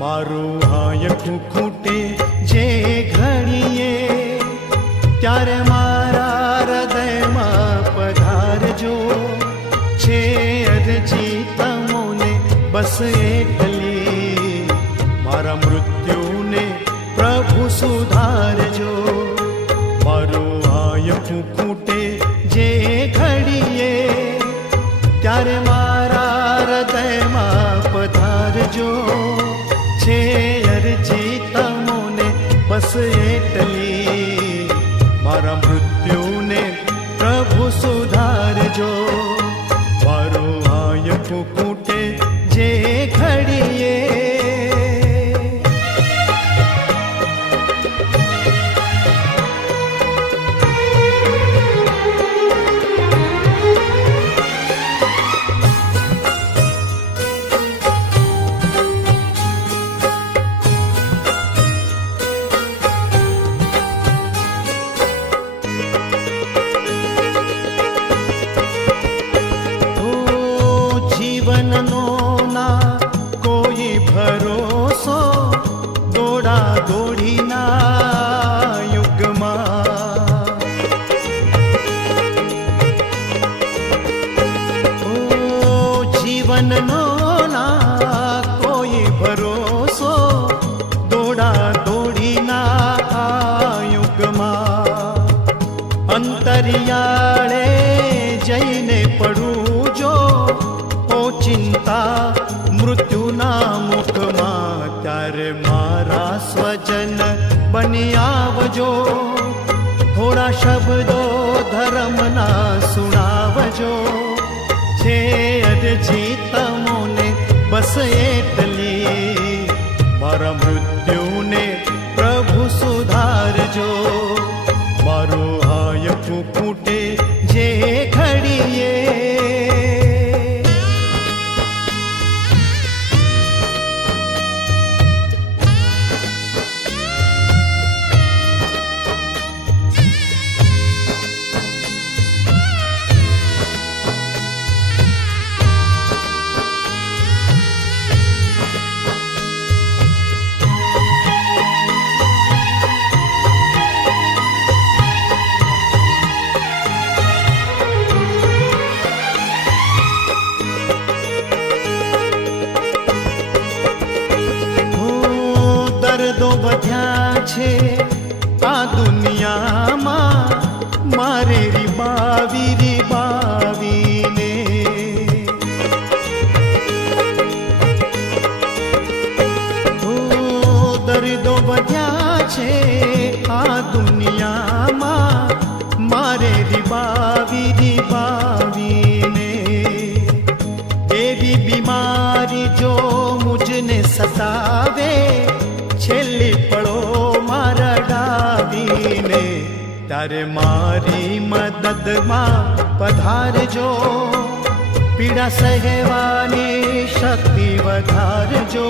મારું હાયકું ખૂટે જે ઘડીએ, ત્યારે મારા હૃદયમાં પધારજો. છે અરજી તમોને બસ એટલી, મારા મૃત્યુને પ્રભુ સુધારજો. મારું હાયકું ખૂટે જે ઘડીએ, ત્યારે મારા હૃદયમાં પધારજો. છે અરજી તમોને બસ એટલી, મારા મૃત્યુને પ્રભુ સુધારજો. મારું હાયકું ખૂટે જે ઘડીએ. જીવનનો ના કોઈ ભરોસો, દોડા દોડીના યુગમાં. જીવનનો ના કોઈ ભરોસો, દોડા દોડીના યુગમાં. અંતરિયાળે જઈને પડું જો ચિંતા મૃત્યુના મુખમાં, ત્યારે મારા સ્વજન બની આવજો. થોડા શબ્દો ધર્મના સુણાવજો. છે અરજી તમોને બસ એટલી, મારા મૃત્યુને પ્રભુ સુધારજો. મારું હાયકું ખૂટે જે ઘડીએ. દર્દો વધ્યા છે આ દુનિયામાં, મારે રીબાવીને. દર્દો વધ્યા છે આ દુનિયામાં, મારે રીબાવીને. એવી બીમારી જો મુજને સતાવે, છેલ્લી પળો મારા ડાવીને, ત્યારે મારી મદદમાં પધારજો. પીડા સહેવાની શક્તિ વધારજો.